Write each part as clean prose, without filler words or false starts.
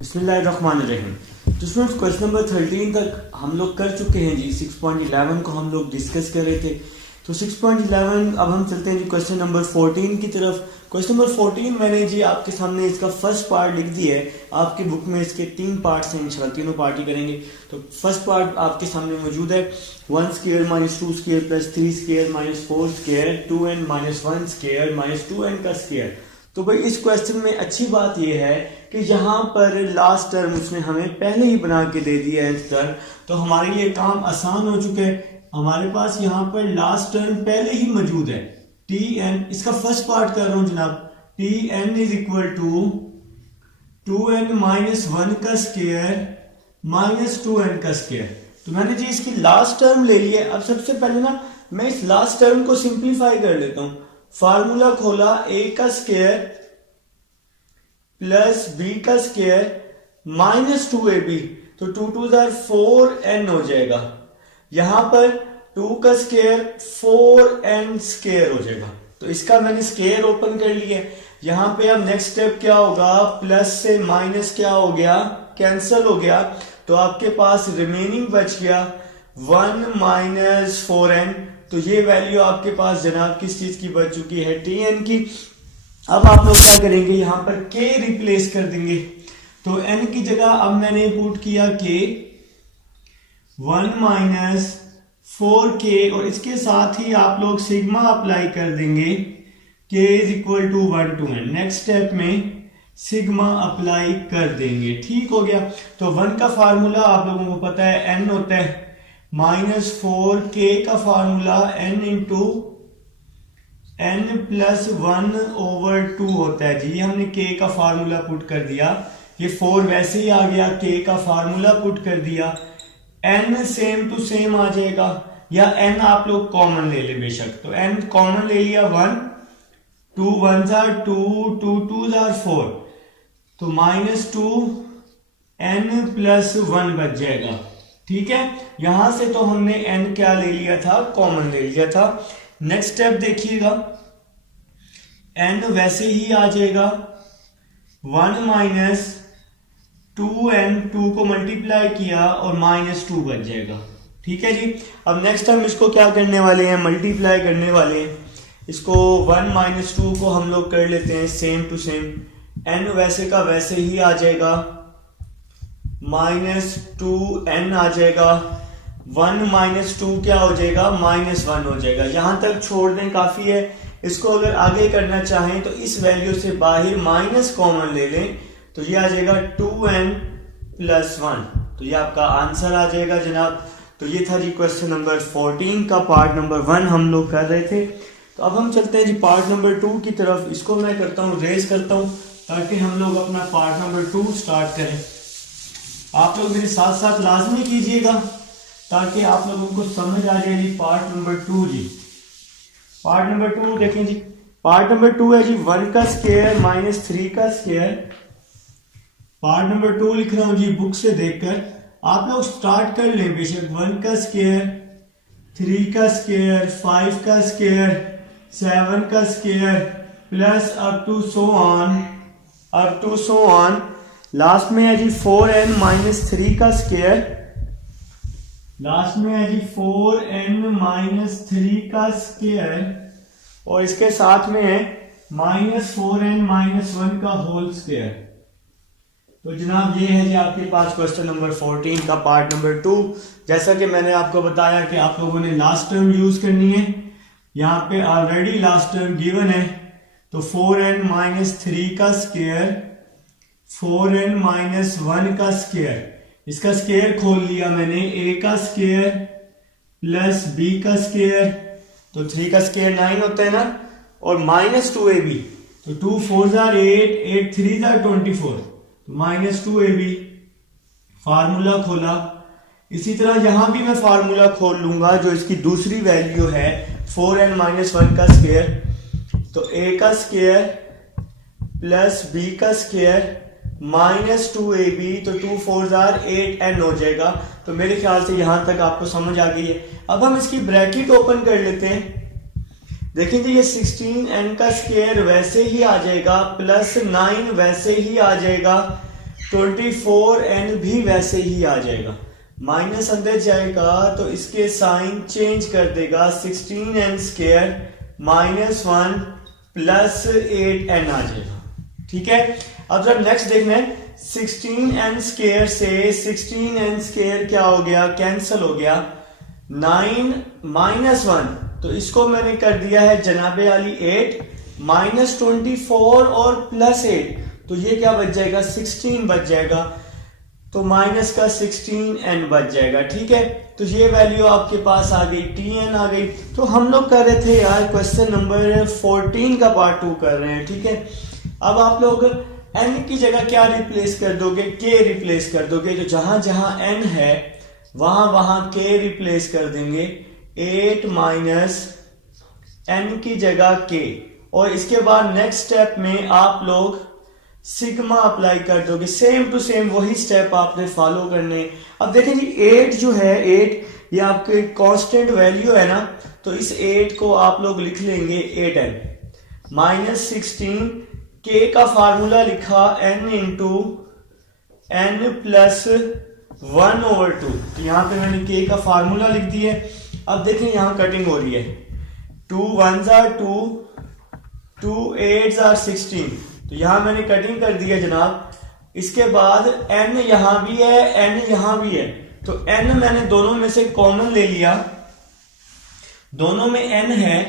बिस्मिल्लाहिर्रहमानिर्रहीम। तो students question number 13 तक हम लोग कर चुके हैं जी। 6.11 को हम लोग डिस्कस कर रहे थे। तो 6.11 अब हम चलते हैं जी क्वेश्चन नंबर 14 की तरफ। क्वेश्चन नंबर 14 मैंने जी आपके सामने इसका फर्स्ट पार्ट लिख दिया है। आपकी बुक में इसके 3 पार्ट्स हैं, इंशाल्लाह तीनों पार्ट ही करेंगे। तो फर्स्ट पार्ट आपके सामने मौजूद है 1 square minus 2 square plus 3 square minus 4 square 2n minus 1 square minus 2n का स्क्वायर। तो भाई इस क्वेश्चन में अच्छी बात यह है कि यहाँ पर लास्ट टर्म उसने हमें पहले ही बना के दे दिया है टर्म, तो हमारे लिए काम आसान हो चुका है। हमारे पास यहाँ पर लास्ट टर्म पहले ही मौजूद है tn। इसका फर्स्ट पार्ट कर रहा हूं जनाब। tn is equal to 2n minus 1 का स्क्वायर माइनस 2n का स्क्वायर। तो मैंने जी इसकी लास्ट टर्म ले लिया। अब सबसे पहले ना मैं इस लास्ट टर्म को सिंप्लीफाई कर लेता हूं। फार्मूला खोला a का स्क्वायर प्लस b का स्क्वायर माइनस 2ab, तो 2 2 4n हो जाएगा। यहां पर 2 का स्क्वायर 4n स्क्वायर हो जाएगा। तो इसका मैंने स्क्वायर ओपन कर लिया। यहां पे अब नेक्स्ट स्टेप क्या होगा, प्लस से माइनस क्या हो गया, कैंसिल हो गया। तो आपके पास रिमेनिंग बच गया 1 माइनस 4n। तो ये वैल्यू आपके पास जनाब किस चीज की बच चुकी है, tn की। अब आप लोग क्या करेंगे, यहां पर k रिप्लेस कर देंगे। तो n की जगह अब मैंने पुट किया k 1 माइनस 4k, और इसके साथ ही आप लोग सिग्मा अप्लाई कर देंगे k is equal to 1 to n। Next step में सिग्मा अप्लाई कर देंगे। ठीक हो गया। तो 1 का फार्मूला आप लोगों को पता है n होता है माइनस 4k का formula n into n plus 1 over 2 होता है जी। हमने k का फार्मूला पुट कर दिया, ये 4 वैसे ही आ गया, k का फार्मूला पुट कर दिया, n सेम टू सेम आ जाएगा, या n आप लोग कॉमन ले ले बेशक। तो n कॉमन ले लिया 1, 2 1 2, 2 2 4, तो माइनस 2 n प्लस 1 बच जाएगा। ठीक है, यहां से तो हमने n क्या ले लिया था, कॉमन ले लिया था। नेक्स्ट स्टेप देखिएगा, n वैसे ही आ जाएगा 1 माइनस 2n, 2 को मल्टीप्लाई किया और माइनस 2 बच जाएगा। ठीक है जी। अब नेक्स्ट हम इसको क्या करने वाले हैं, मल्टीप्लाई करने वाले हैं। इसको 1 माइनस 2 को हम लोग कर लेते हैं सेम टू सेम। n वैसे का वैसे ही आ जाएगा, माइनस 2n आ जाएगा। 1 माइनस 2 क्या हो जाएगा, माइनस 1 हो जाएगा। यहां तक छोड़ दें, काफी है। इसको अगर आगे करना चाहें तो इस वैल्यू से बाहर माइनस कॉमन ले लें, तो ये आ जाएगा 2n प्लस 1। तो ये आपका आंसर आ जाएगा जनाब। तो ये था जी क्वेश्चन नंबर 14 का पार्ट नंबर 1 हम लोग कर रहे थे। तो अब हम चलते हैं जी पार्ट नंबर 2 की तरफ। इसको मैं करता हूँ, रेज करता हूँ, ताकि हम लोग अपना पार्ट नंबर 2 स्टार्ट करें। आप लोग मेरे साथ साथ लाजमी कीजिएगा ताकि आप लोगों को समझ आ जाए जी पार्ट नंबर 2 जी। पार्ट नंबर 2 देखें जी। पार्ट नंबर 2 है जी 1 का स्क्वायर माइनस 3 का स्क्वायर। पार्ट नंबर 2 लिख रहा हूं जी बुक से देखकर। आप लोग स्टार्ट कर लें बेशक। 1 का स्क्वायर, 3 का स्क्वायर, 5 का स्क्वायर, 7 का square, plus up to so on. Last में है जी 4n माइनस 3 का स्क्वायर। लास्ट में है जी 4n माइनस 3 का स्क्वायर, और इसके साथ में है माइनस 4n माइनस 1 का होल स्क्वायर। तो जनाब ये है जी आपके पास क्वेश्चन नंबर 14 का पार्ट नंबर 2। जैसा कि मैंने आपको बताया कि आप लोगों ने लास्ट टर्म यूज करनी है। यहाँ पे ऑलरेडी लास्ट टर्म गिवन है, तो 4n माइनस 3 का स्क्वायर, 4n माइनस 1 का स्क्वायर। इसका स्क्वायर खोल लिया मैंने, a का स्क्वायर प्लस b का स्क्वायर, तो 3 का स्क्वायर 9 होता है ना, और माइनस 2ab, तो 2 4 8, 8 3 24, तो माइनस 2ab। फार्मूला खोला। इसी तरह यहां भी मैं फार्मूला खोल लूंगा, जो इसकी दूसरी वैल्यू है 4n माइनस 1 का स्क्वायर, तो a का स्क्वायर प्लस b का स्क्वायर माइनस 2ab, तो 2 4 8n हो जाएगा। तो मेरे ख्याल से यहां तक आपको समझ आ गई है। अब हम इसकी ब्रैकेट ओपन कर लेते हैं। देखिए जी ये 16n का स्क्वायर वैसे ही आ जाएगा, प्लस 9 वैसे ही आ जाएगा, 24n भी वैसे ही आ जाएगा, माइनस अंदर जाएगा तो इसके साइन चेंज कर देगा, 16n square minus 1 plus 8n आ जाएगा। ठीक है, अब जब नेक्स्ट देखना है, 16n स्क्वायर से 16n स्क्वायर क्या हो गया, कैंसिल हो गया, 9 माइनस 1, तो इसको मैंने कर दिया है जनाबे वाली 8 माइनस 24 और प्लस 8, तो ये क्या बच जाएगा, 16 बच जाएगा, तो माइनस का 16n बच जाएगा। ठीक है, तो ये वैल्यू आपके पास आ गई, tn आ गई। तो हम लोग कर रहे थे यार क्वेश्चन नंबर 14 का पार्ट 2 कर रहे हैं। ठीक है, अब आप लोग n की जगह क्या रिप्लेस कर दोगे, k रिप्लेस कर दोगे, तो जहां जहां n है वहां वहां k रिप्लेस कर देंगे, 8 माइनस n की जगह k, और इसके बाद नेक्स्ट स्टेप में आप लोग सिग्मा अप्लाई कर दोगे, सेम टू सेम वही स्टेप आपने फॉलो करने। अब देखें जी 8 जो है, 8 ये आपके कांस्टेंट वैल्यू है ना, तो इस 8 को आप लोग लिख लेंगे 8n माइनस 16, k का फार्मूला लिखा n इंटू n प्लस 1/2, तो यहां पे मैंने k का फार्मूला लिख दिया। अब देखें यहां कटिंग हो रही है, 2 1s are 2, 2 8s are 16, तो यहां मैंने कटिंग कर दिया जनाब। इसके बाद n यहां भी है, n यहां भी है, तो n मैंने दोनों में से कॉमन ले लिया, दोनों में n है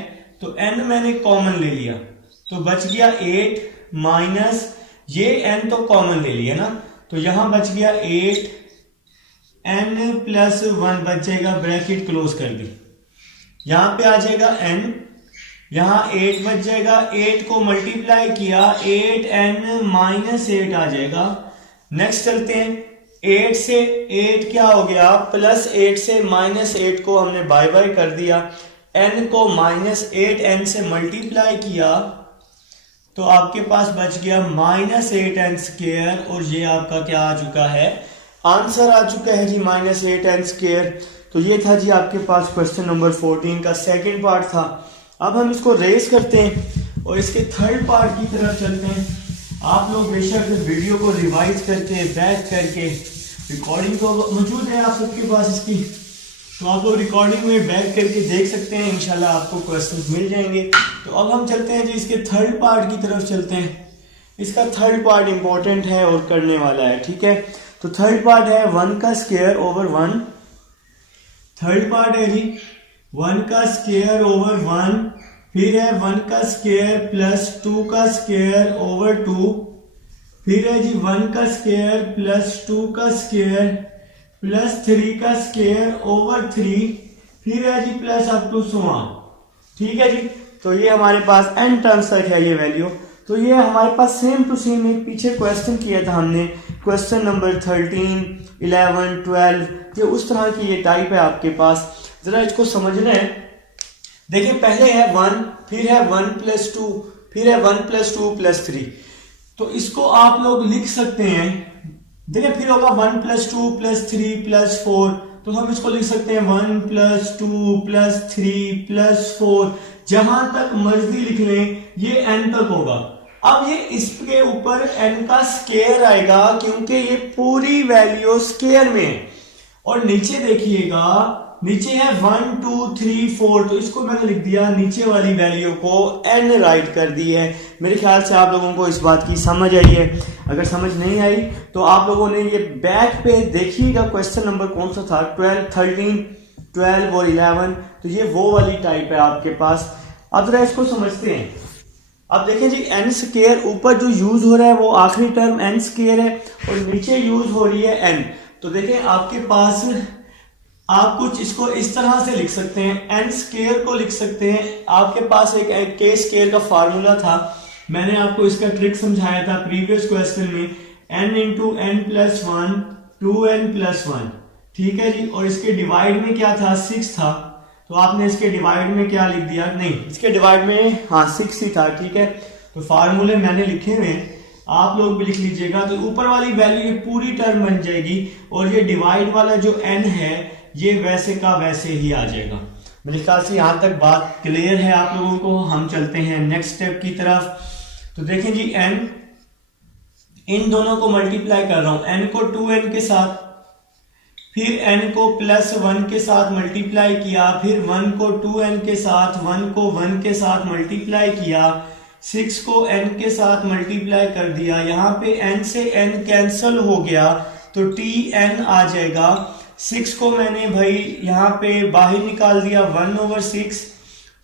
तो n मैंने कॉमन ले लिया, तो बच गया 8 माइनस ये n तो कॉमन ले लिया ना, तो यहां बच गया 8 n प्लस 1 बच जाएगा, ब्रैकेट क्लोज कर दी, यहां पे आ जाएगा n, यहां 8 बच जाएगा, 8 को मल्टीप्लाई किया 8n माइनस 8 आ जाएगा। नेक्स्ट चलते हैं, 8 से 8 क्या हो गया, प्लस 8 से माइनस 8 को हमने बाय बाय कर दिया, n को माइनस 8n से मल्टीप्लाई किया तो आपके पास बच गया माइनस 8n स्क्वायर, और ये आपका क्या आ चुका है, आंसर आ चुका है जी माइनस 8n स्क्वायर। तो ये था जी आपके पास क्वेश्चन नंबर 14 का सेकंड पार्ट था। अब हम इसको रेस करते हैं और इसके थर्ड पार्ट की तरफ चलते हैं। आप लोग बेशक वीडियो को रिवाइज करके बैक करके, रिकॉर्डिंग तो मौजूद है आप सबके पास इसकी, तो आप लोग रिकॉर्डिंग में बैक करके देख सकते हैं, इंशाल्लाह आपको क्वेश्चंस मिल जाएंगे। तो अब हम चलते हैं जी इसके थर्ड पार्ट की तरफ चलते हैं। इसका थर्ड पार्ट इंपॉर्टेंट है और करने वाला है। ठीक है, तो थर्ड पार्ट है 1 का स्क्वायर ओवर 1, थर्ड पार्ट है जी 1 का स्क्वायर ओवर 1, फिर है 1 का स्क्वायर प्लस 2 का स्क्वायर ओवर 2, फिर है जी 1 का स्क्वायर प्लस 2 का स्क्वायर प्लस 3 का स्क्वायर ओवर 3, फिर है जी plus up to so on. ठीक है जी, तो ये हमारे पास n टर्म्स तक है ये वैल्यू। तो ये हमारे पास सेम टू सेम एक पीछे क्वेश्चन किया था हमने, क्वेश्चन नंबर 13, 11, 12, ये उस तरह की ये टाइप है आपके पास। जरा इसको समझना है। देखिए पहले है 1, फिर है 1 प्लस 2, फिर है 1 प्लस 2 प्लस 3, तो इसको आप लोग लिख सकते हैं। देखिए फिर होगा 1 प्लस 2 प्लस 3 प्लस 4, तो हम इसको लिख सकते हैं 1 प्लस 2 प्लस 3 प्लस 4, जहां तक मर्जी लिख लें, ये n तक होगा। अब ये इसके ऊपर n का स्क्वायर आएगा क्योंकि ये पूरी वैल्यू स्क्वायर में है, और नीचे देखिएगा नीचे है 1 2 3 4, तो इसको मैंने लिख दिया, नीचे वाली वैल्यू को n राइट कर दी है। मेरे ख्याल से आप लोगों को इस बात की समझ आई है। अगर समझ नहीं आई तो आप लोगों ने ये बैक पे देखिएगा क्वेश्चन नंबर कौन सा था, 12, 13, 12 और 11, तो ये वो वाली टाइप है आपके पास। अब जरा इसको समझते हैं। अब देखें जी n स्क्वायर ऊपर जो यूज हो रहा है वो आखिरी टर्म n स्क्वायर है, और नीचे यूज हो रही है n। तो देखें आपके पास आप कुछ इसको इस तरह से लिख सकते हैं, n स्क्वायर को लिख सकते हैं। आपके पास एक k स्क्वायर का फार्मूला था, मैंने आपको इसका ट्रिक समझाया था प्रीवियस क्वेश्चन में, n into n plus 1 2n plus 1। ठीक है जी, और इसके डिवाइड में क्या था, 6 था, तो आपने इसके डिवाइड में क्या लिख दिया, नहीं इसके डिवाइड में हाँ 6 ही था। ठीक है, तो फार्मूले मैंने लिखे हुए, आप लोग भी लिख लीजिएगा। तो ऊपर वाली वैल्यू ये पूरी टर्म बन जाएगी, और ये डिवाइड वाला जो n है ये वैसे का वैसे ही आ जाएगा। मेरे ख्याल से यहां तक बात क्लियर है आप लोगों को। हम चलते हैं नेक्स्ट स्टेप की तरफ। तो देखें जी n इन दोनों को मल्टीप्लाई कर रहा हूं, n को 2n के साथ, फिर n को +1 के साथ मल्टीप्लाई किया, फिर 1 को 2n के साथ, 1 को 1 के साथ मल्टीप्लाई किया, 6 को n के साथ मल्टीप्लाई कर दिया। यहाँ पे n से n कैंसल हो गया तो tn आ जाएगा। 6 को मैंने भाई यहाँ पे बाहर निकाल दिया, 1/6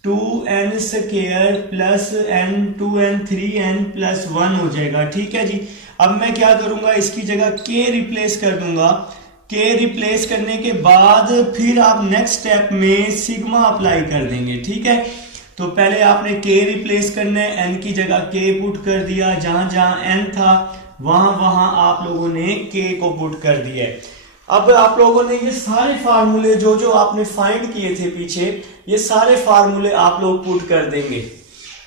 2n square plus n 2n 3n plus 1 हो जाएगा। ठीक है जी। अब मैं क्या करूंगा, इसकी जगह k रिप्लेस कर दूंगा। k रिप्लेस करने के बाद फिर आप नेक्स्ट स्टेप में सिग्मा अप्लाई कर देंगे। ठीक है, तो पहले आपने k रिप्लेस करना है, n की जगह k पुट कर दिया, जहां जहां n था वहां वहां आप लोगों ने k को पुट कर दिया है। अब आप लोगों ने ये सारे फार्मूले जो जो आपने फाइंड किए थे पीछे, ये सारे फार्मूले आप लोग पुट कर देंगे।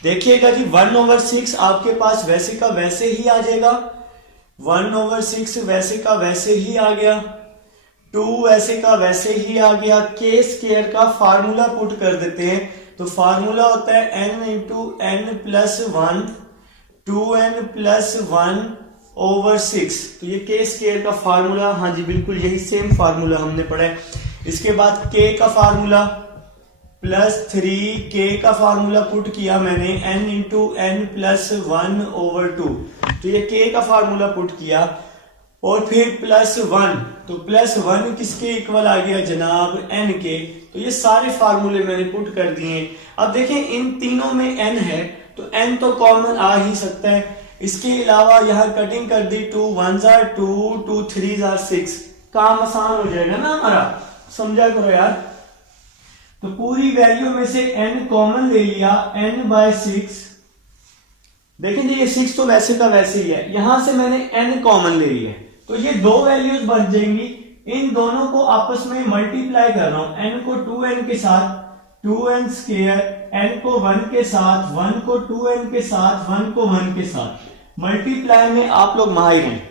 देखिएगा जी 1/6 आपके पास वैसे का वैसे ही आ जाएगा, 1/6 वैसे का वैसे ही आ गया, 2 वैसे का वैसे ही आ गया। k स्क्वायर का फार्मूला पुट कर देते हैं, तो फार्मूला होता है n × n + 1 2n + 1/6। तो ये k स्क्वायर का फार्मूला, हाँ जी बिल्कुल यही सेम फार्मूला हमने पढ़ा है। इसके बाद k का फार्मूला +3k का फार्मूला पुट किया मैंने, n × n + 1/2। तो ये k का फार्मूला पुट किया और फिर +1, तो +1 किसके इक्वल आ गया जनाब, n के। तो ये सारे फार्मूले मैंने पुट कर दिए। अब देखें इन तीनों में n है तो n तो कॉमन आ ही सकता है। इसके अलावा यहाँ कटिंग कर दी, 2 1s are 2 2 3s are 6, काम आसान हो जाएगा ना हमारा, समझा करो यार। तो पूरी वैल्यू में से n कॉमन ले लिया, n/6। देखें ये 6 तो वैसे का वैसे ही है, यहां से मैंने n कॉमन ले लिया, तो ये दो वैल्यूज बन जाएंगी। इन दोनों को आपस में मल्टीप्लाई कर रहा हूं, n को 2n के साथ 2n स्क्वायर, n को 1 के साथ, 1 को 2n के साथ, 1 को 1 के साथ। मल्टीप्लाई में आप लोग माहिर हैं।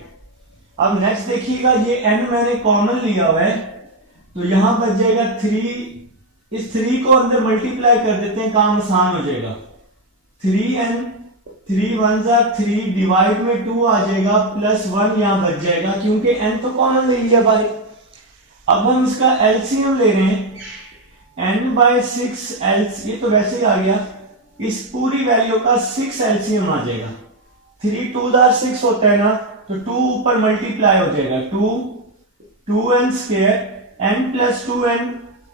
अब नेक्स्ट देखिएगा, ये n मैंने कॉमन लिया हुआ है, तो यहां बच जाएगा 3। इस 3 को अंदर मल्टीप्लाई कर देते हैं, काम आसान हो जाएगा। 3n 3 1s are 3 डिवाइड में 2 आ जाएगा, +1 यहां बच जाएगा क्योंकि n तो कॉमन ले लिया भाई। अब हम इसका एलसीएम ले रहे हैं, n/6 ये तो वैसे ही आ गया, इस पूरी वैल्यू का 6 एलसीएम आ जाएगा। 3 2s are 6 होता है ना, तो 2 ऊपर मल्टीप्लाई हो जाएगा, 2n square, n + 2n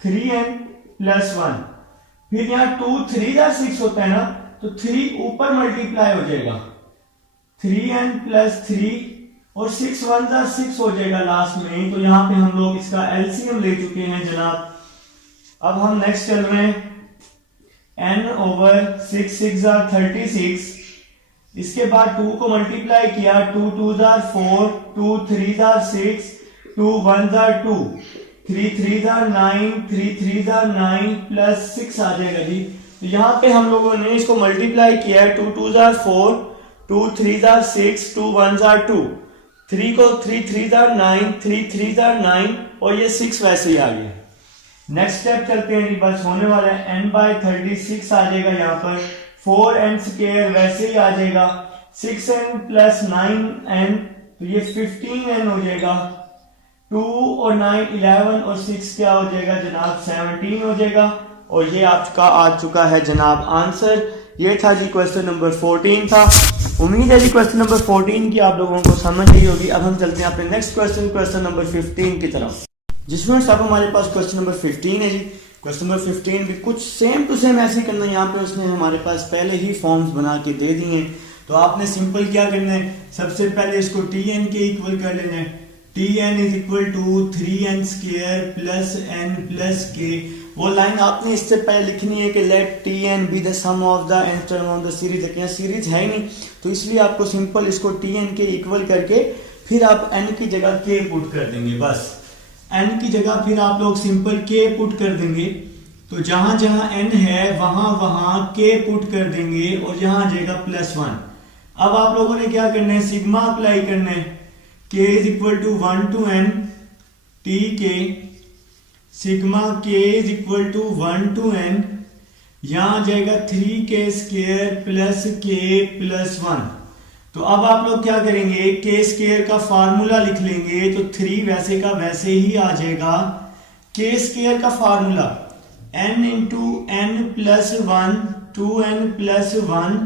3n + 1। फिर यहाँ 2 3s are 6 होता है ना, तो 3 ऊपर मल्टीप्लाई हो जाएगा, 3n + 3 और 6 1s are 6 हो जाएगा लास्ट में। तो यहाँ पे हम लोग इसका एलसीएम ले चुके हैं जनाब। अब हम नेक्स्ट चल रहे हैं, n/6 6 are 36। इसके बाद 2 को मल्टीप्लाई किया, 2 2s are 4 2 3s are 6 2 1s are 2 3 3s are 9 3 3s are 9 + 6 आ जाएगा जी। तो यहाँ पे हम लोगों ने इसको मल्टीप्लाई किया है, 2 2s are 4 2 3s are 6 2 1s are 2 3 को 3 3s are 9 3 3s are 9 और ये 6 वैसे ही आ गया। नेक्स्ट स्टेप चलते हैं जी, बस होने वाला है, n/36 आ जाएगा यहाँ पर, 4n स्क्वायर वैसे ही आ जाएगा, 6n + 9n तो ये 15n हो जाएगा, 2 और 9 11 और 6 क्या हो जाएगा जनाब, 17 हो जाएगा। और ये आपका आ चुका है जनाब आंसर। ये था जी क्वेश्चन नंबर 14 था। उम्मीद है जी क्वेश्चन नंबर 14 की आप लोगों को समझ आई होगी। अब हम चलते हैं अपने नेक्स्ट क्वेश्चन नंबर 15 की तरफ। जी स्टूडेंट्स, अब हमारे पास क्वेश्चन नंबर 15 है जी। क्वेश्चन नंबर 15 भी कुछ सेम टू सेम ऐसे ही करना है। यहाँ पे उसने हमारे पास पहले ही फॉर्म्स बना के दे दिए हैं, तो आपने सिंपल क्या करना है, सबसे पहले इसको tn के इक्वल कर लेना है। tn = 3n square plus n plus k। वो लाइन आपने इससे पहले लिखनी है कि let tn be the sum of the nth term of the series. देखिए यहाँ सीरीज है नहीं, तो इसलिए आपको सिंपल इसको tn के इक्वल करके फिर आप n की जगह k पुट कर देंगे। बस n की जगह फिर आप लोग सिंपल k पुट कर देंगे, तो जहां जहां n है वहां वहां k पुट कर देंगे और यहां आ जाएगा +1। अब आप लोगों ने क्या करना है, सिग्मा अप्लाई करना है, k = 1 to n tk, sigma k = 1 to n, यहां आ जाएगा 3k² + k + 1। तो अब आप लोग क्या करेंगे, के स्क्वायर का फार्मूला लिख लेंगे, तो 3 वैसे का वैसे ही आ जाएगा। के स्क्वायर का formula n into N plus 1 2n plus 1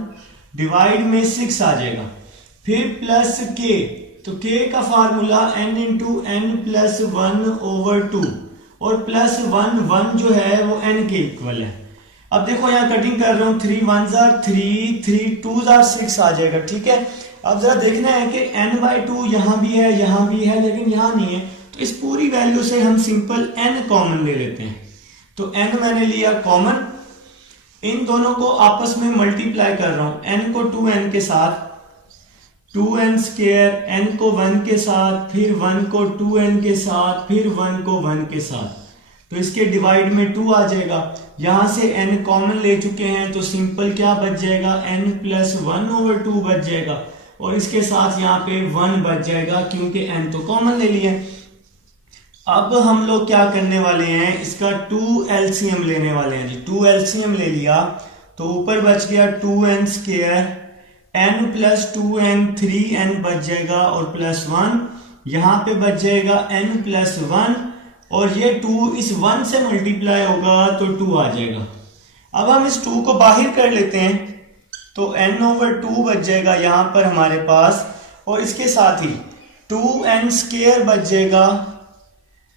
divide में 6 आ जाएगा। फिर प्लस के, तो के का formula n into N plus 1 over 2 और प्लस 1 1 जो है वो n के इक्वल है। अब देखो यहाँ कटिंग कर रहा हूं, 3 1 जार 3 3 2 जार 6 आ जाएगा। ठीक है, अब जरा देखना है कि n/2 यहां भी है यहां भी है लेकिन यहां नहीं है, तो इस पूरी वैल्यू से हम सिंपल n कॉमन ले लेते हैं। तो n मैंने लिया कॉमन, इन दोनों को आपस में मल्टीप्लाई कर रहा हूं, n को 2n के साथ 2n स्क्वायर, n को 1 के साथ, फिर 1 को 2n के साथ, फिर 1 को 1 के साथ, तो इसके डिवाइड में 2 आ जाएगा। यहां से n कॉमन ले चुके हैं तो सिंपल क्या बच जाएगा, n प्लस 1 ओवर 2 बच जाएगा और इसके साथ यहाँ पे 1 बच जाएगा क्योंकि n तो कॉमन ले लिया। अब हम लोग क्या करने वाले हैं, इसका 2 एलसीएम लेने वाले हैं जी। 2 एलसीएम ले लिया तो ऊपर बच गया 2n square, n plus 2n 3n बच जाएगा और प्लस 1, यहाँ पे बच जाएगा n प्लस 1 और ये 2 इस 1 से मल्टीप्लाई होगा तो 2 आ जाएगा। अब हम इस 2 को बाहर कर लेते हैं तो n ओवर 2 बच जाएगा यहाँ पर हमारे पास, और इसके साथ ही 2n स्क्वायर बच जाएगा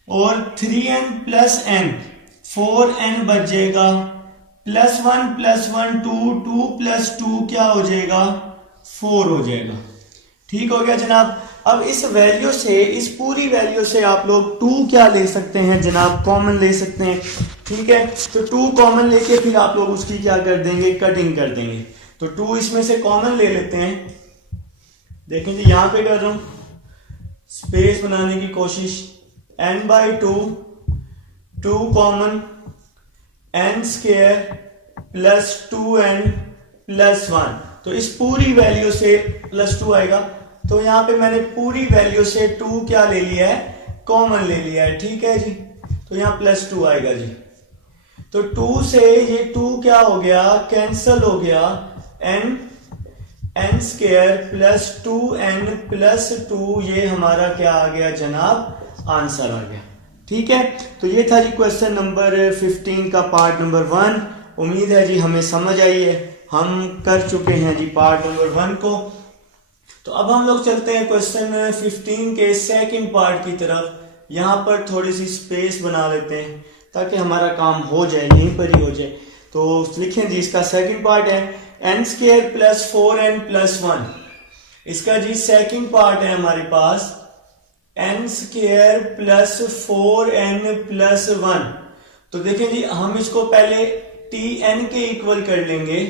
और 3n प्लस n 4n बच जाएगा, प्लस 1 2 2 प्लस 2 क्या हो जाएगा, 4 हो जाएगा। ठीक हो गया जनाब। अब इस वैल्यू से, इस पूरी वैल्यू से आप लोग 2 क्या ले सकते हैं जनाब, कॉमन ले सकते हैं। ठीक है, तो 2 कॉमन लेके फिर आप लोग उसकी क्या कर देंगे, कटिंग कर देंगे। तो 2 इसमें से कॉमन ले लेते हैं। देखें जी यहां पे कर रहा हूं स्पेस बनाने की कोशिश, n/2 2 common, n square plus 2n plus 1, तो इस पूरी वैल्यू से प्लस 2 आएगा। तो यहाँ पे मैंने पूरी वैल्यू से 2 क्या ले लिया है, कॉमन ले लिया है। ठीक है जी, तो यहाँ प्लस 2 आएगा जी। तो 2 से ये 2 क्या हो गया, कैंसल हो गया, n square plus 2n plus 2, ये हमारा क्या आ गया जनाब, आंसर आ गया। ठीक है, तो ये था जी क्वेश्चन नंबर 15 का पार्ट नंबर 1। उम्मीद है जी हमें समझ आई है, हम कर चुके हैं जी पार्ट नंबर 1 को। तो अब हम लोग चलते हैं क्वेश्चन 15 के सेकंड पार्ट की तरफ। यहाँ पर थोड़ी सी स्पेस बना लेते हैं ताकि हमारा काम हो जाए, यहीं पर ही हो जाए। तो लिखें जी, इसका सेकंड पार्ट है n square plus 4n plus 1। इसका जी सेकंड पार्ट है हमारे पास n square plus 4n plus 1। तो देखें जी हम इसको पहले tn के इक्वल कर लेंगे,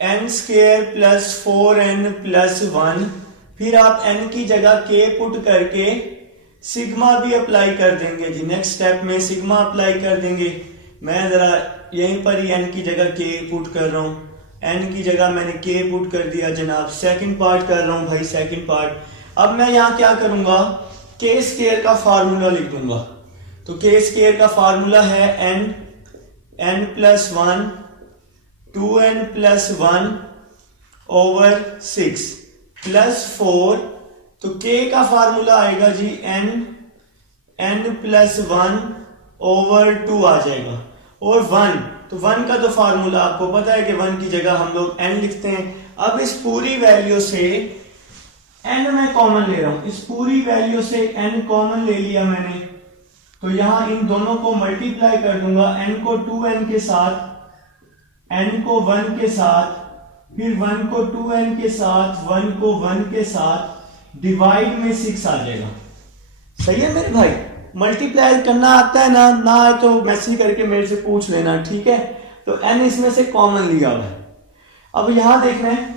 n square plus 4n plus 1, फिर आप n की जगह k पुट करके सिग्मा भी अप्लाई कर देंगे जी। नेक्स्ट स्टेप में सिग्मा अप्लाई कर देंगे। मैं जरा यहीं पर ही n की जगह k पुट कर रहा हूं, n की जगह मैंने k पुट कर दिया जनाब। सेकंड पार्ट कर रहा हूं भाई, सेकंड पार्ट। अब मैं यहां क्या करूंगा, k स्क्वायर का फार्मूला लिख दूंगा। तो k स्क्वायर का फार्मूला है n plus 1 2n plus 1 over 6 plus 4। तो k का फार्मूला आएगा जी n प्लस 1 ओवर 2 आ जाएगा, और 1, तो 1 का तो फार्मूला आपको पता है कि 1 की जगह हम लोग n लिखते हैं। अब इस पूरी वैल्यू से n मैं कॉमन ले रहा हूं, इस पूरी वैल्यू से n कॉमन ले लिया मैंने, तो यहां इन दोनों को मल्टीप्लाई कर दूंगा, n को 2n के साथ, n को 1 के साथ, फिर 1 को 2n के साथ, 1 को 1 के साथ, डिवाइड में 6 आ जाएगा। सही है मेरे भाई, मल्टीप्लाई करना आता है ना, ना आए तो मैसेज करके मेरे से पूछ लेना। ठीक है, तो n इसमें से कॉमन लिया हुआ है। अब यहां देखना है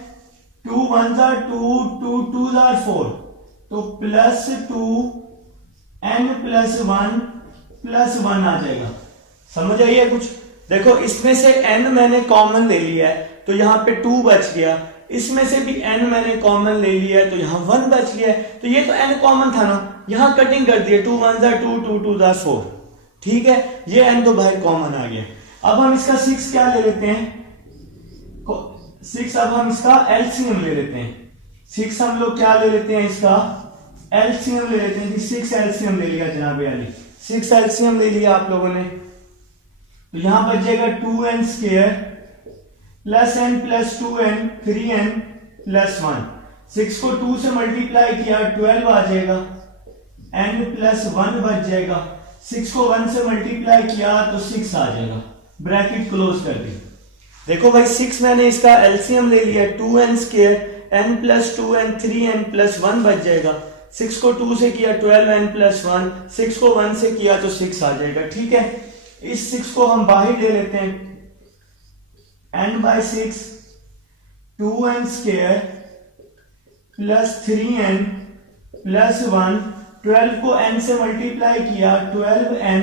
2 1 जार 2 2 2 जार 4, तो प्लस 2 n प्लस 1 प्लस 1 आ जाएगा। समझ आई है कुछ? देखो इसमें से n मैंने कॉमन ले लिया है तो यहाँ पे 2 बच गया, इसमें से भी n मैंने कॉमन ले लिया है तो यहाँ 1 बच गया है। तो ये तो n कॉमन था ना, यहाँ कटिंग कर दिया, 2 1 जार 2 2 2 जार 4। ठीक है, ये n तो बाहर कॉमन आ गया। अब हम इसका 6 क्या ले लेते हैं, 6 अब हम इसका एलसीएम ले लेते हैं। 6 हम लोग क्या ले लेते हैं, इसका एलसीएम ले लेते हैं कि 6 एलसीएम ले लिया जनाब अली, 6 एलसीएम ले लिया आप लोगों ने। तो यहां बच जाएगा 2n square plus n plus 2n 3n plus 1। 6 को 2 से मल्टीप्लाई किया 12 आ जाएगा, n प्लस 1 बच जाएगा। 6 को 1 से मल्टीप्लाई किया तो 6 आ जाएगा, ब्रैकेट क्लोज कर दी। देखो भाई 6 मैंने इसका एलसीएम ले लिया, 2n square n plus 2n 3n plus 1 बच जाएगा। 6 को 2 से किया 12n प्लस 1, 6 को 1 से किया तो 6 आ जाएगा। ठीक है, इस 6 को हम बाहर ले लेते हैं, n by 6 2n square plus 3n plus 1। 12 को n से मल्टीप्लाई किया 12n,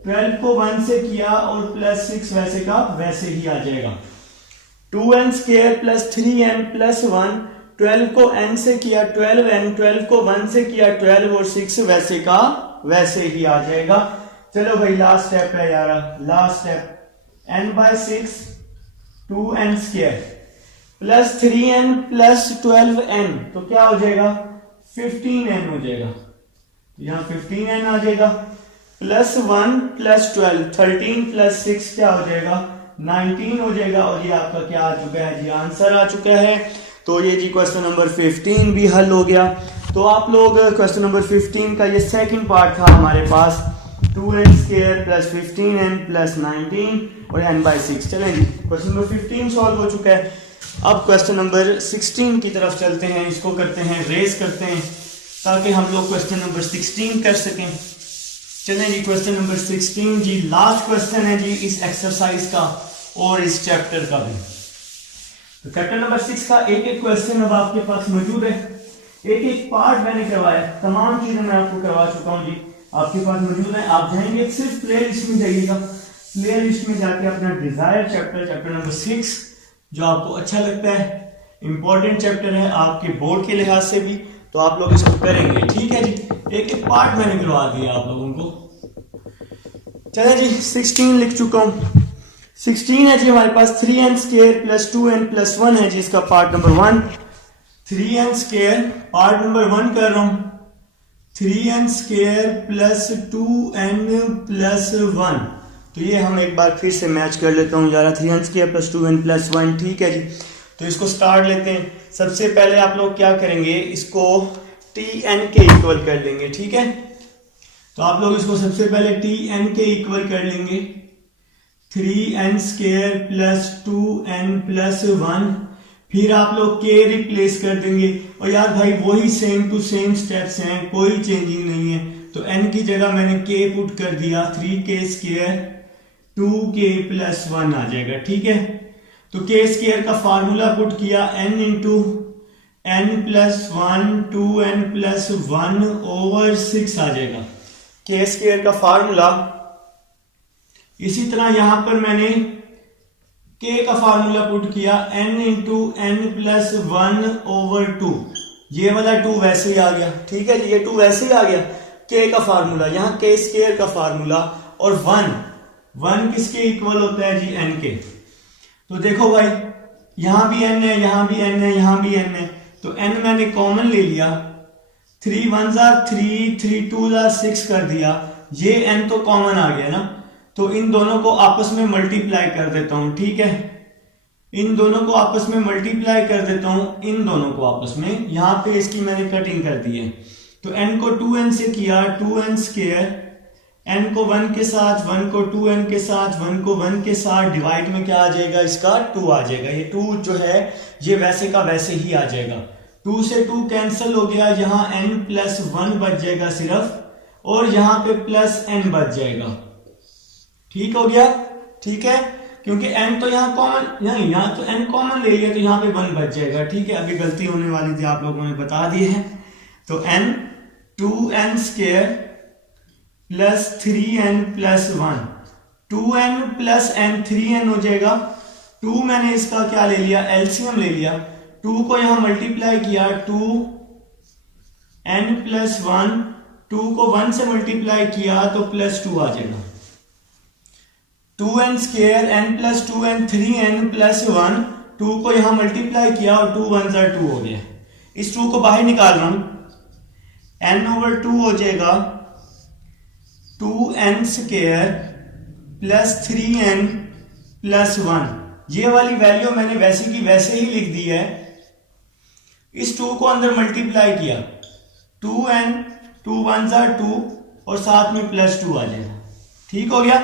12 को 1 से किया और प्लस 6 वैसे का वैसे ही आ जाएगा। 2n square plus 3n plus 1, 12 को n से किया 12n, 12 को 1 से किया 12 और 6 वैसे का वैसे ही आ जाएगा। चलो भाई लास्ट स्टेप है यार, last step, n by 6 2n square plus 3n plus 12n, तो क्या हो जाएगा 15n हो जाएगा। यहां 15n आ जाएगा, प्लस 1 प्लस 12 13 प्लस 6 क्या हो जाएगा 19 हो जाएगा। और ये आपका क्या आ चुका है जी, आंसर आ चुका है। तो ये जी क्वेश्चन नंबर 15 भी हल हो गया। तो आप लोग क्वेश्चन नंबर 15 का ये सेकंड पार्ट था हमारे पास, 2n square plus 15n plus 19 और n बाई 6। चलें जी, क्वेश्चन नंबर 15 सॉल्व हो चुका है। अब क्वेश्चन नंबर 16 की तरफ चलते हैं, इसको करते हैं रेस करते हैं ताकि हम लोग क्वेश्चन नंबर 16 कर सकें। चलें जी, क्वेश्चन नंबर 16 जी लास्ट क्वेश्चन है जी इस एक्सरसाइज का और इस चैप्टर का भी। तो चैप्टर नंबर 6 का एक एक क्वेश्चन अब आपके पास मौजूद है, एक एक पार्ट मैंने करवाया, तमाम चीजें मैं आपको करवा चुका हूं जी, आपके पास मौजूद है। आप जाएंगे सिर्फ प्ले लिस्ट में जाइएगा, प्ले लिस्ट में जाके अपना डिजायर चैप्टर नंबर 6 जो आपको अच्छा लगता है, इंपॉर्टेंट चैप्टर है आपके बोर्ड के लिहाज से भी, तो आप लोग इसको करेंगे। ठीक है जी, एक एक पार्ट मैंने करवा दिया आप लोगों को। चले जी 16 लिख चुका हूं। 16 है जी हमारे पास 3n square plus 2n plus 1 है जी इसका part number 1। 3n square part number 1 कर रहा हूं, 3n square plus 2n plus 1। तो ये हम एक बार फिर से मैच कर लेता हूं जरा, 3n square plus 2n plus 1। ठीक है जी, तो इसको स्टार्ट लेते हैं। सबसे पहले आप लोग क्या करेंगे, इसको tn के इक्वल कर लेंगे। ठीक है, तो आप लोग इसको सबसे पहले tn के इक्वल कर लेंगे, 3n square plus 2n plus 1। फिर आप लोग k रिप्लेस कर देंगे, और यार भाई वही सेम टू सेम स्टेप्स हैं, कोई चेंजिंग नहीं है। तो n की जगह मैंने k पुट कर दिया, 3k स्क्वायर 2k प्लस 1 आ जाएगा। ठीक है, तो k स्क्वायर का फार्मूला पुट किया, n into n plus 1 2n plus 1 over 6 आ जाएगा k स्क्वायर का फार्मूला। इसी तरह यहां पर मैंने k का फार्मूला पुट किया, n into n plus 1 over 2। ये वाला 2 वैसे ही आ गया। ठीक है जी, ये 2 वैसे ही आ गया, k का फार्मूला, यहां k स्क्वायर का फार्मूला, और 1 किसके इक्वल होता है जी, n के। तो देखो भाई यहां भी n है, यहां भी n है, यहां भी n है, तो n मैंने कॉमन ले लिया, 3 1 3 3 2 6 कर दिया, ये n तो कॉमन आ गया ना, तो इन दोनों को आपस में मल्टीप्लाई कर देता हूं। ठीक है, इन दोनों को आपस में मल्टीप्लाई कर देता हूं, इन दोनों को आपस में, यहां पे इसकी मैंने कटिंग कर दी है। तो n को 2n से किया, 2n स्क्वायर, n को 1 के साथ, 1 को 2n के साथ, 1 को 1 के साथ, डिवाइड में क्या आ जाएगा, इसका 2 आ जाएगा। ये 2 जो है ये वैसे का वैसे ही आ जाएगा, 2 से 2 कैंसिल हो गया, यहां n प्लस 1 बच जाएगा सिर्फ, और यहां पे प्लस n बच जाएगा। ठीक हो गया, ठीक है, क्योंकि n तो यहाँ कॉमन, यहाँ तो n कॉमन ले लिया, तो यहाँ पे 1 बच जाएगा। ठीक है, अभी गलती होने वाली थी, आप लोगों ने बता दी है। तो n 2n square plus 3n plus 1, 2n plus n 3n हो जाएगा। 2 मैंने इसका क्या ले लिया, एलसीएम ले लिया, 2 को यहां मल्टीप्लाई किया, 2n प्लस 1, 2 को 1 से मल्टीप्लाई किया तो प्लस 2 आ जाएगा। 2n square n plus 2n 3n plus 1, 2 को यहां मल्टीप्लाई किया और 2 1 2 हो गया। इस 2 को बाहर निकाल रहा हूं, n/2 हो जाएगा 2n square plus 3n plus 1। ये वाली वैल्यू मैंने वैसे की वैसे ही लिख दी है। इस 2 को अंदर मल्टीप्लाई किया, 2n 2 1 2 और साथ में प्लस 2 आ जाएगा। ठीक हो गया।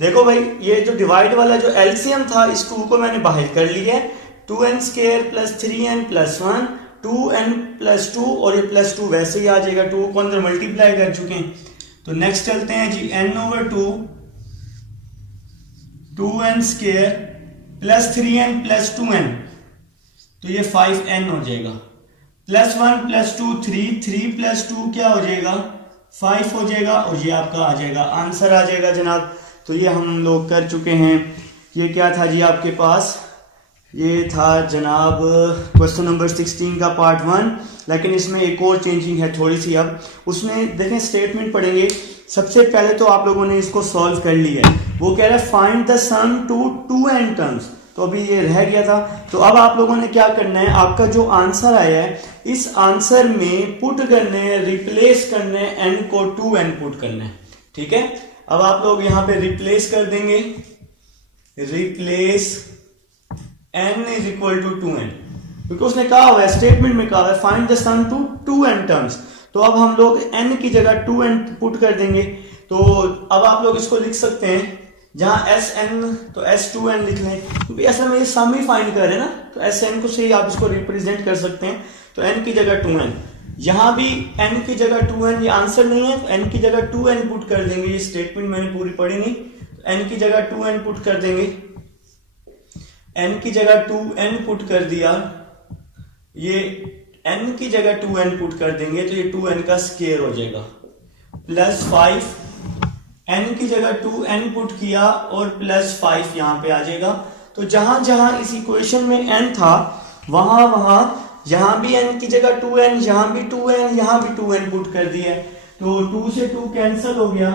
देखो भाई, ये जो डिवाइड वाला जो एलसीएम था, इस 2 को मैंने बाहर कर लिया है। 2n square plus 3n plus 1, 2n plus 2 और ये प्लस 2 वैसे ही आ जाएगा, 2 को अंदर मल्टीप्लाई कर चुके हैं। तो नेक्स्ट चलते हैं जी, n/2 2n square plus 3n plus 2n, तो ये 5n हो जाएगा, प्लस 1 प्लस 2 3, 3 प्लस 2 क्या हो जाएगा 5 हो जाएगा, और ये आपका आ जाएगा आंसर आ जाएगा जनाब। तो ये हम लोग कर चुके हैं। ये क्या था जी आपके पास, ये था जनाब क्वेश्चन नंबर 16 का पार्ट 1, लेकिन इसमें एक और चेंजिंग है थोड़ी सी। अब उसमें देखें स्टेटमेंट पढ़ेंगे। सबसे पहले तो आप लोगों ने इसको सॉल्व कर लिया है। वो कह रहा है find the sum to 2n terms, तो अभी ये रह गया था। तो अब आप लोगों ने क्या करना है, आपका जो आंसर आया है इस आंसर में पुट करने हैं, रिप्लेस करने हैं, n को 2n पुट करना है। ठीक है, अब आप लोग यहां पे रिप्लेस कर देंगे, replace n is equal to 2n, क्योंकि उसने कहा हुआ है स्टेटमेंट में कहा हुआ है find the sum to 2n terms. तो अब हम लोग n की जगह 2n पुट कर देंगे। तो अब आप लोग इसको लिख सकते हैं, जहां Sn तो S2n लिख लें, क्योंकि असल में ये सम ही फाइंड कर रहे हैं ना, तो Sn को से ही आप इसको रिप्रेजेंट कर सकते हैं। तो n की जगह 2n, यहां भी n की जगह 2n, ये आंसर नहीं है तो n की जगह 2n पुट कर देंगे। ये स्टेटमेंट मैंने पूरी पढ़ी नहीं, तो n की जगह 2n पुट कर देंगे। n की जगह 2n पुट कर दिया, ये n की जगह 2n पुट कर देंगे तो ये 2n का स्क्वायर हो जाएगा, प्लस 5, n की जगह 2n पुट किया और प्लस 5 यहां पे आ जाएगा। तो जहां जहां इस इक्वेशन में n था वहां वहां यहां भी n की जगह 2n, यहां भी 2n, यहां भी 2n पुट कर दिया है। तो 2 से 2 कैंसिल हो गया,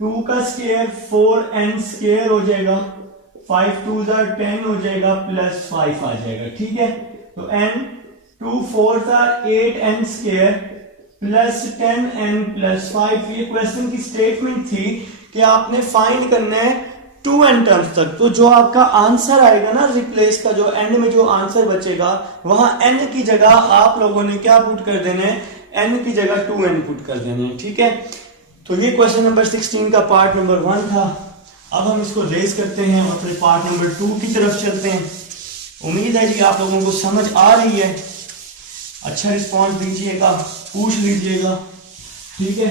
2 का स्क्वायर 4n स्क्वायर हो जाएगा, 5 2 10 हो जाएगा, प्लस 5 आ जाएगा। ठीक है, तो n 2 4 8n square plus 10n plus 5। ये क्वेश्चन की स्टेटमेंट थी कि आपने फाइंड करना है 2n टर्म्स तक। तो जो आपका आंसर आएगा ना रिप्लेस का, जो एंड में जो आंसर बचेगा वहां n की जगह आप लोगों ने क्या पुट कर देना है, n की जगह 2n पुट कर देना है। ठीक है, तो ये क्वेश्चन नंबर 16 का पार्ट नंबर 1 था। अब हम इसको रेज करते हैं और फिर पार्ट नंबर 2 की तरफ चलते हैं। उम्मीद है जी आप लोगों को समझ आ रही है, अच्छा रिस्पॉन्स दीजिएगा, पूछ लीजिएगा। ठीक है,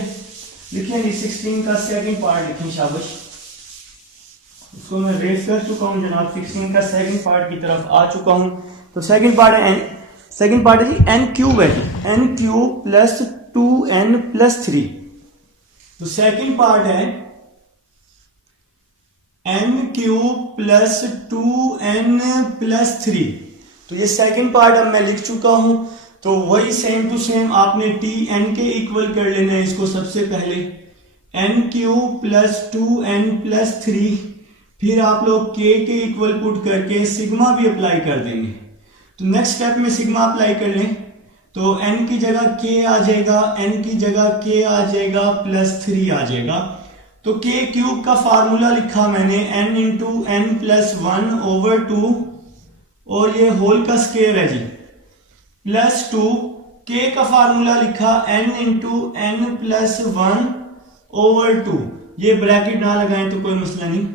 लिखिए जी 16 का सेकंड पार्ट लिखें, शाबाश। उसको मैं रेस कर चुका हूं जनाब, 16 का सेकंड पार्ट की तरफ आ चुका हूं। तो सेकंड पार्ट है जी n क्यूब है जी, n cube plus 2n plus 3। तो सेकंड पार्ट है n cube plus 2n plus 3। तो ये सेकंड पार्ट अब मैं लिख चुका हूं। तो वही सेम टू सेम आपने टी एन के इक्वल कर लेना है इसको। सबसे पहले n cube plus 2n plus 3, फिर आप लोग k के इक्वल पुट करके सिग्मा भी अप्लाई कर देंगे। तो नेक्स्ट स्टेप में सिग्मा अप्लाई कर लें तो n की जगह k आ जाएगा, n की जगह k आ जाएगा, प्लस 3 आ जाएगा। तो k क्यूब का फार्मूला लिखा मैंने n इंटू n प्लस 1/2 और ये होल का स्क्वायर है जी, प्लस 2। k का फार्मूला लिखा n इंटू n प्लस 1/2, ये ब्रैकेट ना लगाएं तो कोई मसला नहीं,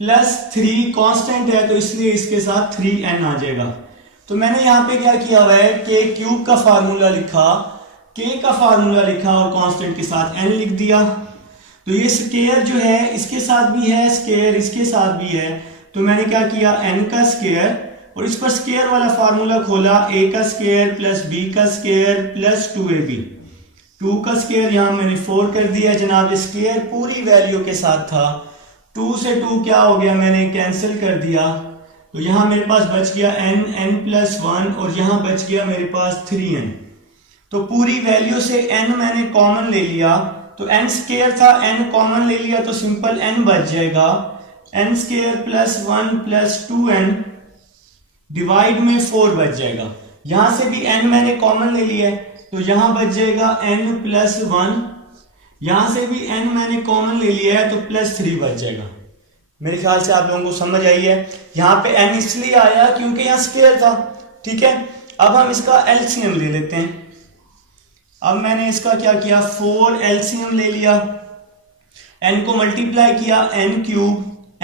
प्लस 3 कांस्टेंट है तो इसलिए इसके साथ 3n आ जाएगा। तो मैंने यहां पे क्या किया हुआ है, k क्यूब का फार्मूला लिखा, k का फार्मूला लिखा और कांस्टेंट के साथ n लिख दिया। तो ये स्क्वायर जो है इसके साथ भी है, स्क्वायर इसके साथ भी है, तो मैंने क्या किया n का स्क्वायर और इस पर स्क्वायर वाला फार्मूला खोला, a का स्क्वायर प्लस b का स्क्वायर प्लस 2ab। 2 का स्क्वायर यहां मैंने 4 कर दिया जनाब, स्क्वायर पूरी वैल्यू के साथ था। 2 से 2 क्या हो गया, मैंने कैंसिल कर दिया, तो यहां मेरे पास बच गया n प्लस 1 और यहां बच गया मेरे पास 3n। तो पूरी वैल्यू से n मैंने कॉमन ले लिया, तो n स्क्वायर था, n कॉमन ले लिया तो सिंपल n बच जाएगा, n square plus 1 plus 2n divide में 4 बच जाएगा। यहां से भी n मैंने कॉमन ले लिया है, तो यहां बच जाएगा n प्लस 1। यहां से भी n मैंने कॉमन ले लिया है, तो प्लस 3 बच जाएगा। मेरे ख्याल से आप लोगों को समझ आई है। यहां पे n इसलिए आया क्योंकि यहां स्क्वायर था, ठीक है। अब हम इसका एलसीएम ले लेते हैं। अब मैंने इसका क्या किया, 4 एलसीएम ले लिया, n को मल्टीप्लाई किया n क्यूब,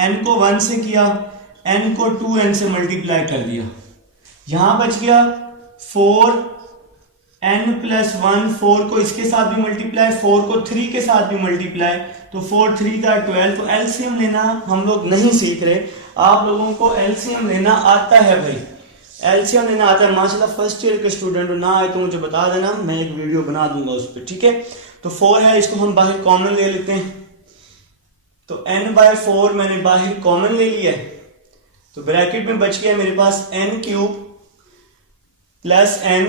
n को 1 से किया, n को 2n से मल्टीप्लाई कर दिया। यहां बच गया 4 n प्लस 1, 4 को इसके साथ भी मल्टीप्लाई, 4 को 3 के साथ भी मल्टीप्लाई, तो 4 3 था 12। तो एलसीएम लेना हम लोग नहीं सीख रहे, आप लोगों को एलसीएम लेना आता है भाई, एलसीएम लेना आता है। माशाल्लाह फर्स्ट ईयर के स्टूडेंट ना आए तो मुझे बता देना, मैं एक वीडियो बना दूंगा उस पर, ठीक है। तो 4 है, इसको हम बाहर कॉमन ले लेते हैं। तो n/4 मैंने बाहर कॉमन ले लिया है, तो ब्रैकेट में बच गया मेरे पास n cube plus n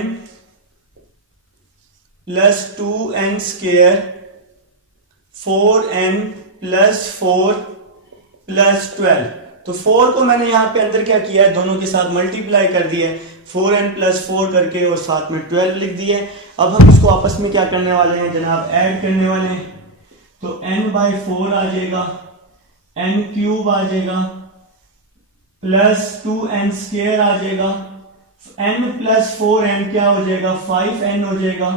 plus 2n square 4n plus 4 plus 12। तो 4 को मैंने यहां पे अंदर क्या किया है, दोनों के साथ मल्टीप्लाई कर दिया है, 4n प्लस 4 करके और साथ में 12 लिख दिया है। अब हम इसको आपस में क्या करने वाले हैं जनाब, ऐड करने वाले हैं। तो n/4 आ जाएगा, n क्यूब आ जाएगा, प्लस 2n स्क्वायर आ जाएगा, n प्लस 4n क्या हो जाएगा, 5n हो जाएगा,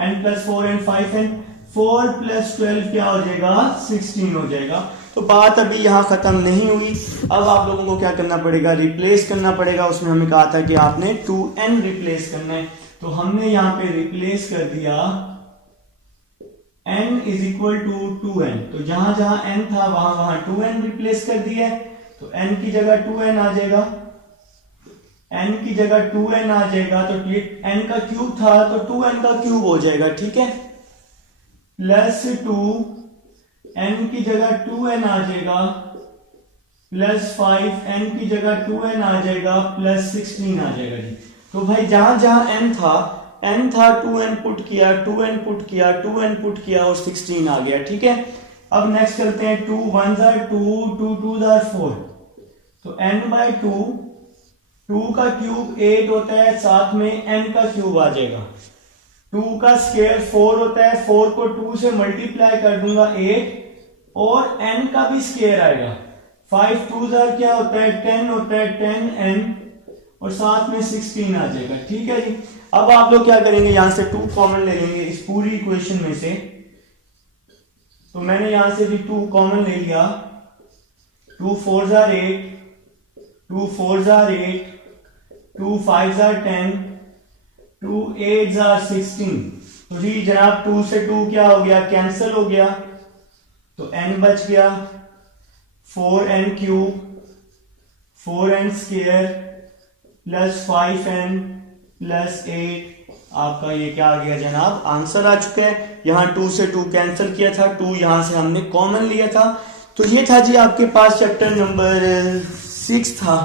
n plus 4n 5n, 4 plus 12 क्या हो जाएगा, 16 हो जाएगा। तो बात अभी यहाँ खत्म नहीं हुई, अब आप लोगों को क्या करना पड़ेगा, रिप्लेस करना पड़ेगा। उसमें हमें कहा था कि आपने 2n रिप्लेस करना है, तो हमने यहाँ पे रिप्लेस कर दिया n is equal to 2n। तो जहां जहां n था वहां वहां 2n रिप्लेस कर दिया है, तो n की जगह 2n आ जाएगा, n की जगह 2n आ जाएगा, तो n का क्यूब था तो 2n का क्यूब हो जाएगा, ठीक है। प्लस 2 n की जगह 2n आ जाएगा, प्लस 5 n की जगह 2n आ जाएगा, प्लस 16 आ जाएगा जी। तो भाई जहां जहां n था 2n पुट किया, 2n पुट किया, 2n पुट किया और 16 आ गया, ठीक है। अब नेक्स्ट करते हैं, 2 1 2, 2 2 4, तो n/2, 2 का क्यूब 8 होता है, साथ में n का क्यूब आ जाएगा। 2 का स्क्वायर 4 होता है, 4 को 2 से मल्टीप्लाई कर दूंगा 8, और n का भी स्क्वायर आएगा। 5 2 क्या होता है, 10 होता है, 10n और साथ में 16 आ जाएगा, ठीक है जी। अब आप लोग क्या करेंगे, यहां से 2 कॉमन ले लेंगे इस पूरी इक्वेशन में से। तो मैंने यहां से भी 2 कॉमन ले लिया, 2 4 8, 2 4 8, 2 5 10, 2 8 16। तो जी जनाब 2 से 2 क्या हो गया, कैंसिल हो गया, तो n बच गया 4n cube, 4n square plus 5n plus 8। आपका ये क्या आ गया जनाब, आंसर आ चुका है। यहां 2 से 2 कैंसिल किया था, 2 यहां से हमने कॉमन लिया था। तो ये था जी आपके पास चैप्टर नंबर 6 था।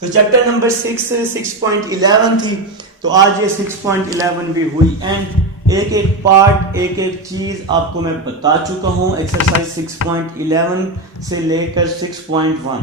तो चैप्टर नंबर 6.11 थी, तो आज ये 6.11 भी हुई। एंड एक एक पार्ट, एक एक चीज आपको मैं बता चुका हूं। एक्सरसाइज 6.11 से लेकर 6.1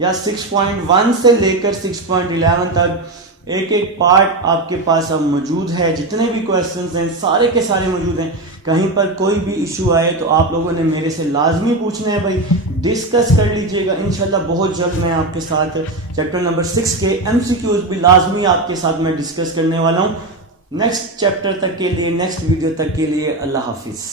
या 6.1 से लेकर 6.11 तक एक एक पार्ट आपके पास अब मौजूद है। जितने भी क्वेश्चंस हैं सारे के सारे मौजूद हैं। कहीं पर कोई भी इशू आए तो आप लोगों ने मेरे से लाजमी पूछना है भाई, डिस्कस कर लीजिएगा। इंशाल्लाह बहुत जल्द मैं आपके साथ चैप्टर नंबर 6 के MCQs भी लाजमी आपके साथ मैं डिस्कस करने वाला हूँ। नेक्स्ट चैप्टर तक के लिए, नेक्स्ट वीडियो तक के लिए अल्लाह हाफिज।